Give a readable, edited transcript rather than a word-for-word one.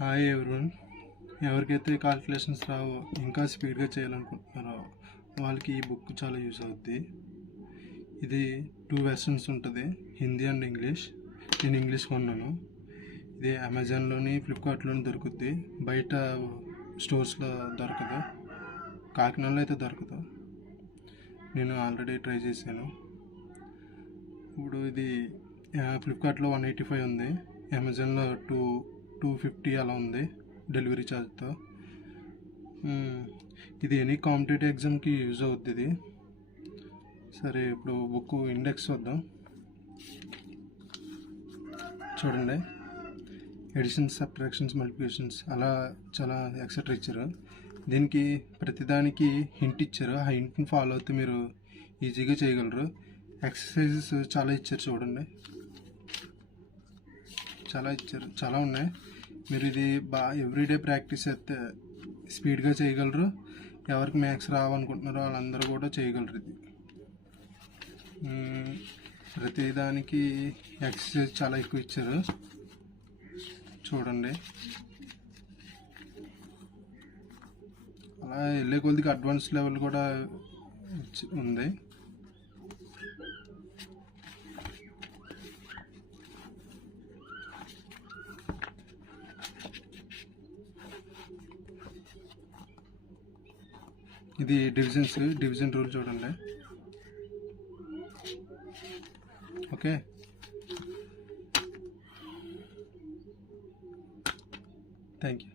Hi everyone. ఎవరికైతే calculations రావో ఇంకా స్పీడ్గా చేయాలనుకుంటున్నారో వాళ్ళకి ఈ బుక్ చాలా యూజ్ అవుద్ది. ఇది 2 వెర్షన్స్ ఉంటుంది, హిందీ అండ్ ఇంగ్లీష్. నేను ఇంగ్లీష్ కొన్నాను. ఇది అమెజాన్లోని ఫ్లిప్కార్ట్లోని దొరుకుద్ది, బయట స్టోర్స్లో దొరకదు, కాకినాడలో అయితే దొరకదు. నేను ఆల్రెడీ ట్రై చేశాను. ఇప్పుడు ఇది ఫ్లిప్కార్ట్లో 185 ఉంది, అమెజాన్లో 250 అలా ఉంది డెలివరీ ఛార్జ్తో. ఇది ఎనీ కాంపిటేటివ్ ఎగ్జామ్కి యూజ్ అవుద్ది ఇది. సరే, ఇప్పుడు బుక్ ఇండెక్స్ వద్దాం. చూడండి, ఎడిషన్స్, సబ్ట్రాక్షన్స్, మల్టిప్లికేషన్స్ అలా చాలా ఎక్సెట్రా ఇచ్చారు. దీనికి ప్రతిదానికి హింట్ ఇచ్చారు. ఆ హింట్ని ఫాలో అవుతే మీరు ఈజీగా చేయగలరు. ఎక్సర్సైజెస్ చాలా ఇచ్చారు, చూడండి, చాలా ఇచ్చారు, చాలా ఉన్నాయి. మీరు ఇది ఎవ్రీడే ప్రాక్టీస్ చేస్తే స్పీడ్గా చేయగలరు. ఎవరికి మ్యాథ్స్ రావనుకుంటున్నారో వాళ్ళందరూ కూడా చేయగలరు. ఇది ప్రతిదానికి ఎక్సర్సైజ్ చాలా ఎక్కువ ఇచ్చారు, చూడండి. అలా వెళ్ళే కొద్దిగా అడ్వాన్స్ లెవెల్ కూడా ఉంది. ఇది డివిజన్ రూల్ చూడండి. Okay, thank you.